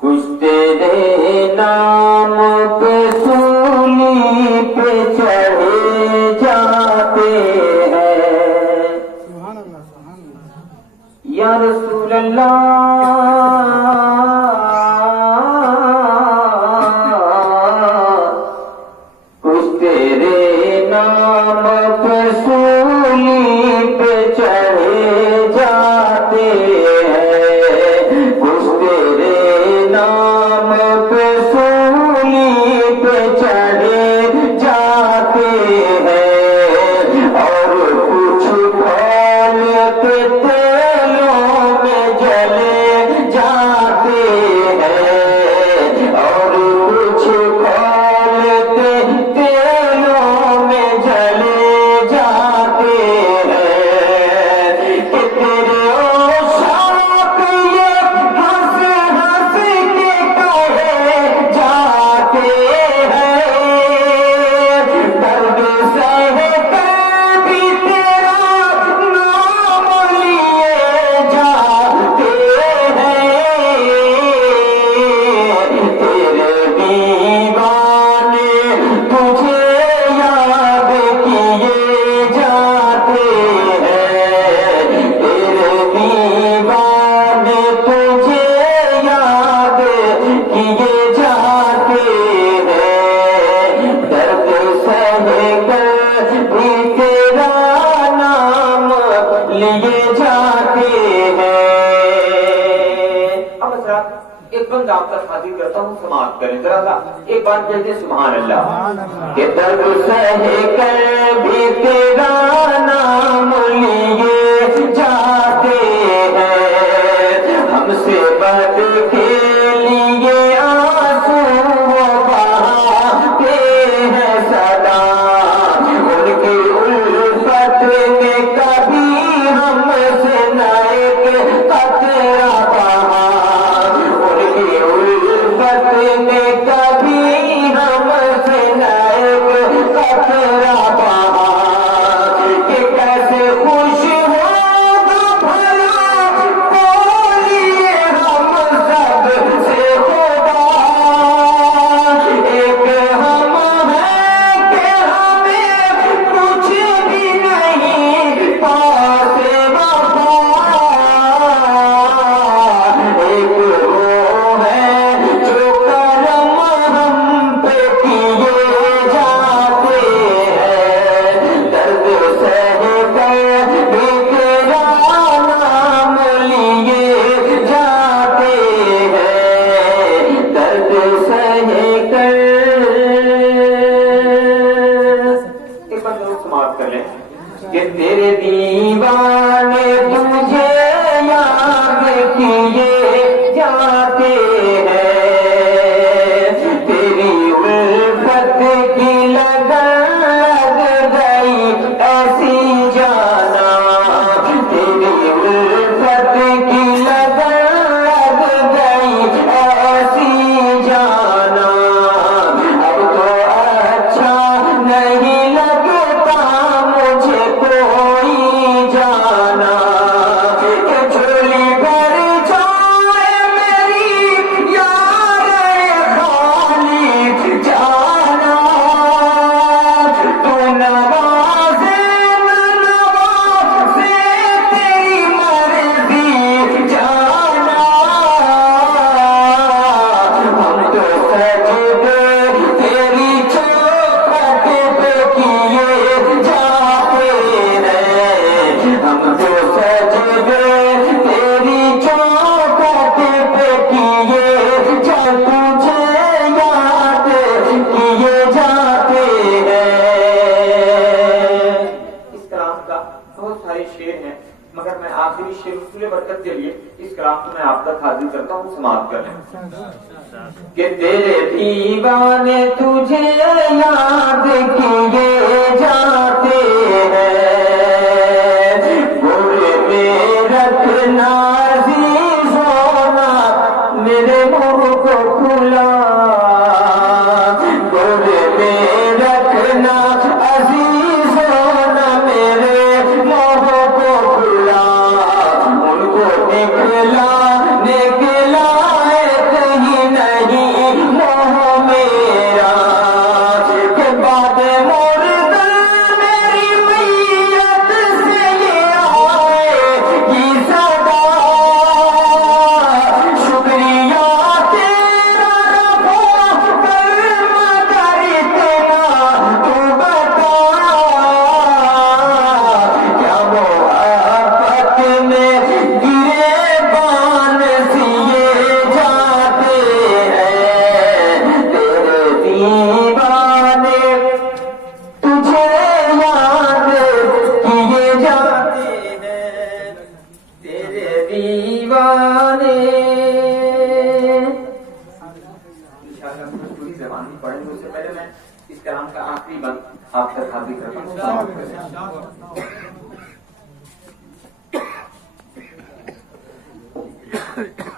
کچھ تیرے نام پہ سولی پہ چڑھے جاتے ہیں یا رسول اللہ، کچھ تیرے نام پہ سولی پہ چڑھے جاتے ہیں، کچھ تیرے نام پہ سولی پہ چڑھے جاتے ہیں، اور کچھ کھول کے تیلوں میں جلے جاتے ہیں، اور کچھ کھول کے تیلوں میں جلے جاتے ہیں، کہ تیرے عشاق یہ ہنس ہنس کے کہے جاتے ہیں، درد سہ کر بھی تیرا نام لیے جاتے ہیں، تیرے دیوانے تجھے یاد کیے جاتے ہیں، تیرے دیوانے تجھے یاد کیے جاتے ہیں، درد سہ کر بھی تیرا نام لیے جاتے ہیں۔ اب حضرات ایک بند آپ تک حاضر کرتا ہوں، سماعت کریں ذرا سا ایک بات کہتے ہیں، سبحان اللہ، کہ درد سہ کر بھی تیرا نام لیے جاتے ہیں، ہم سے بد کے لیے آنسو وہ بہاتے ہیں سدا، ان کی الفت نے کبھی ہم سے نہ ایک قطرہ بہا، ان کی الفت نے کبھی ہم سے نہ ایک قطرہ بہا، کہ کیسے خوش ہوگا بھلا بولیے ہم سب سے خدا، ایک ہم ہیں کہ ہمیں کچھ بھی نہیں پاتے وفا، ایک وہ ہے جو کرم ہم پہ کیے جاتے ہیں، درد سہ کر بھی تیرا نام لیے جاتے ہیں، درد سہ کر۔ ایک بار ضرور سماعت کر لیں کہ تیرے دیوانے تجھے یاد کیے جاتے ہیں، تیری الفت کی لگن لگ گئی ایسی جانا، تیری الفت کی لگن لگ گئی ایسی جانا، اب تو اچھا نہیں لگتا مجھے کوئی جانا، کہ جھولی بھر جائے میری یار خالی جانا، تو نوازے نہ نوازے تیری مرضی جانا، ہم تو سجدے تیری چوکھٹ پہ کیے جاتے ہیں، ہم تو سجدے تیری چوکھٹ پہ کیے تجھے یاد کیے جاتے ہیں۔ اس کلام کا بہت سارے شعر ہیں، مگر میں آخری شعر رسول برکت کے لیے اس کلام کو میں آپ تک حاضر کرتا ہوں، سماعت کر لیں کہ تیرے دیوانے تجھے یاد کیے جاتے ہیں، گھر میں رکھنا عزیز ہونا میرے منہ کو کھلا، گھر میں رکھنا تک حاضر کرتا ہوں سلام کریں۔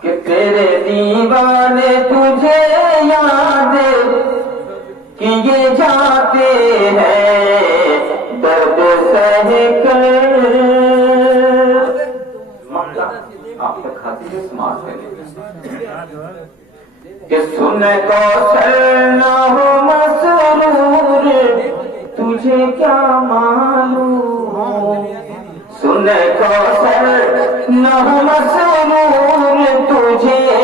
کہ تیرے دیوانے تجھے یاد کیے جاتے ہیں درد سہ کر، آپ تک حاضر ہے سماعت کریں کہ سن کوثر نہ ہو مسرور تجھے کیا معلوم، سن کوثر نہ ہو مسرور تجھے